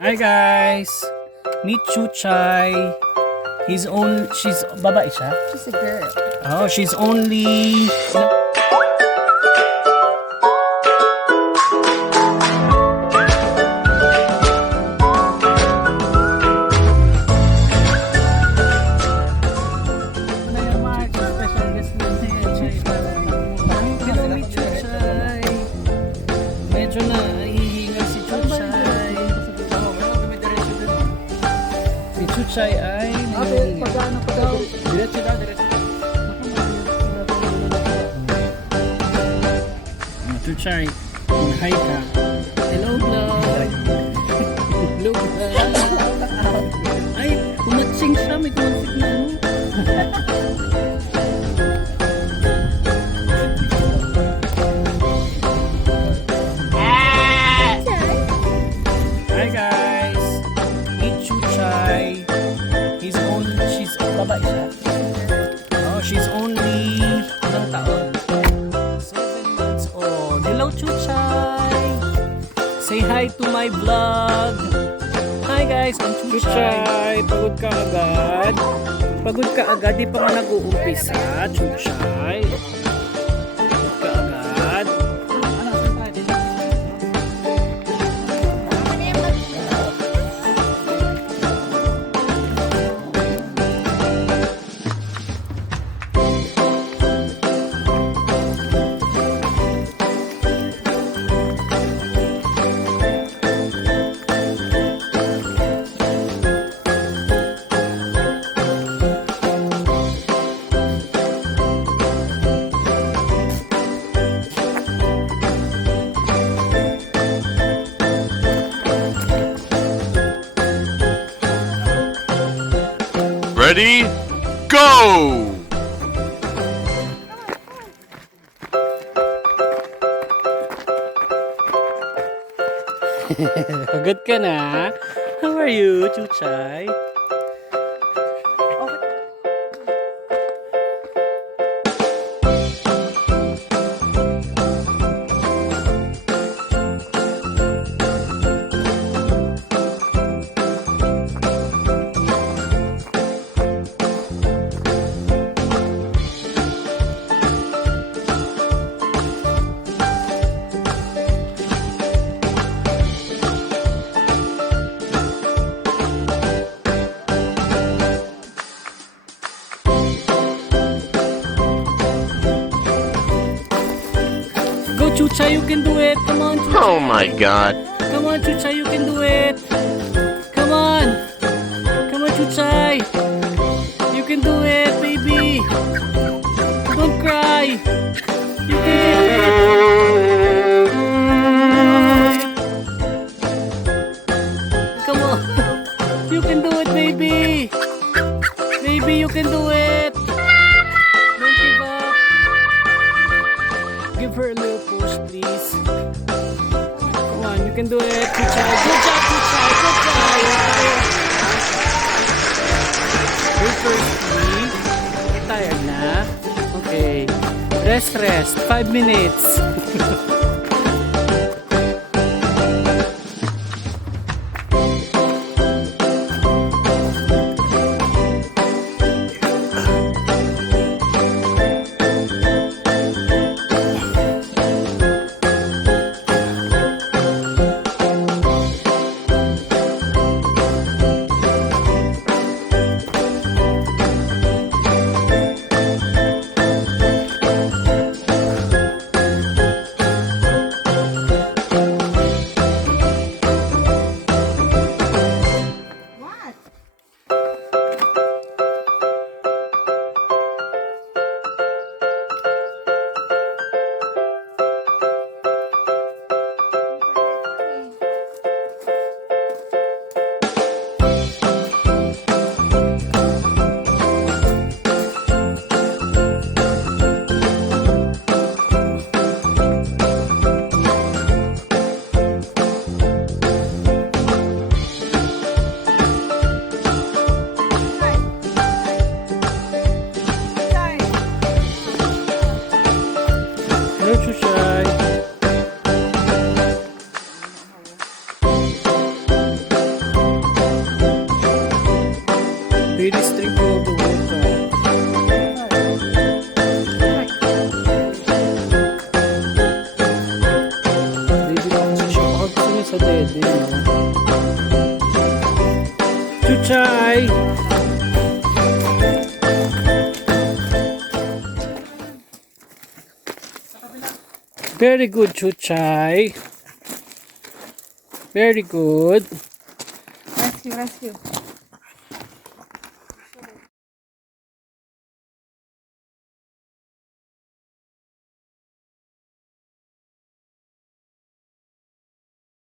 Hi guys! Meet Chuchay. She's babae siya? She's a girl. Oh, she's only... Hello, meet Chuchay. Medyo na hihingal si Chuchay. Si Chuchay ay... Pagano pa daw? Diretso daw, diretso. Chuchay, hi ka. Hello, vlog. Hello, vlog. Ay, umatsing siya. May tumansik na ano. Hi guys! Meet Chuchay. She's babae siya. Oh, she's only ilang taon? 7 months old. Hello, Chuchay! Say hi to my vlog. Hi guys, I'm Chuchay. Pagod ka agad? Pagod ka agad? Di pa nga nag-uumpisa, Chuchay. Pagod ka agad? Ready, go! Pagod ka na? How are you, Chuchay? Go, Chuchay, you can do it. Come on, Chuchay. Oh my god. Come on, Chuchay, you can do it. Come on. Come on, Chuchay. You can do it, baby. Don't cry. You can do it. Come on. You can do it, baby. Baby, you can do it. Don't give up. Give her a little push, please. Come on, you can do it. Chuchay. Good job, Chuchay. Good job. Wait first, please. Get tired na? Okay. Rest. 5 minutes. sa dede. Chuchay! Very good, Chuchay. Very good. Rescue, rescue.